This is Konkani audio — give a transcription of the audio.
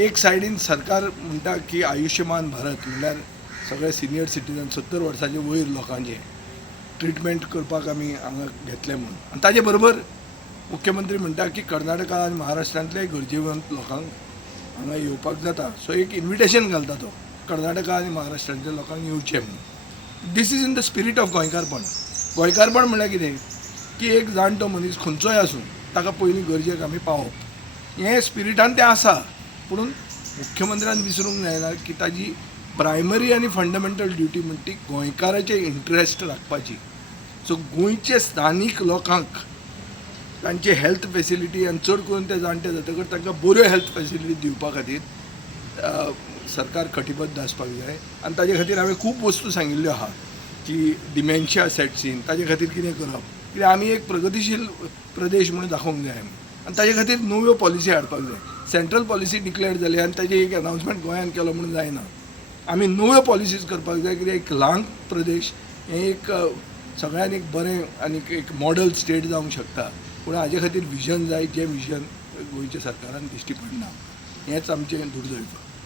एक सायडीन सरकार म्हणटा की आयुष्यमान भारत म्हणल्यार सगळे सिनियर सिटीजन 70 वर्सांचे वयर लोकांचे ट्रिटमेंट करपाक आमी हांगा घेतले म्हणून आनी ताजे बरोबर मुख्यमंत्री म्हणटा की कर्नाटका आनी महाराष्ट्रांतले गरजेवंत लोकांक हांगा येवपाक जाता. सो एक इन्विटेशन घालता तो कर्नाटका आनी महाराष्ट्रांतल्या लोकांक येवचें म्हणून. This is in the spirit of गोंयकारपण. गोंयकारपण म्हळ्यार कितें की एक जाणटो मनीस खंयचोय आसूं ताका पयलीं गरजेक आमी पावोवप हें स्पिरिटान तें आसा. पूण मुख्यमंत्र्यान विसरूंक जायना की ताजी प्रायमरी आनी फंडमेंटल ड्युटी म्हणटा ती गोंयकाराचे इंट्रस्ट राखपाची. सो गोंयचे स्थानीक लोकांक तांचे हेल्थ फेसिलिटी आनी चड करून ते जाणटे जातकच तांकां बऱ्यो हेल्थ फेसिलिटी दिवपा खातीर सरकार कटिबद्ध आसपाक जाय. आनी ताजे खातीर हांवें खूब वस्तू सांगिल्ल्यो आहा की डिमेन्शिया सेट्स इन ताजे खातीर कितें करप कित्याक आमी एक प्रगतीशील प्रदेश म्हणून दाखोवंक जाय आनी ताजे खातीर नव्यो पॉलिसी हाडपाक जाय. सेंट्रल पॉलिसी डिक्लेअर जाली आनी ताजे एक अनाउन्समेंट गोंयान केलो म्हणून जायना. आमी नव्यो पॉलिसीज करपाक जाय कित्याक एक ल्हान प्रदेश हें एक सगळ्यांनी एक बरें आनी एक मॉडल स्टेट जावंक शकता. पूण हाजे खातीर विजन जाय जें विजन गोंयच्या सरकारान दिश्टी पडना. हेंच आमचें दुर्दैव.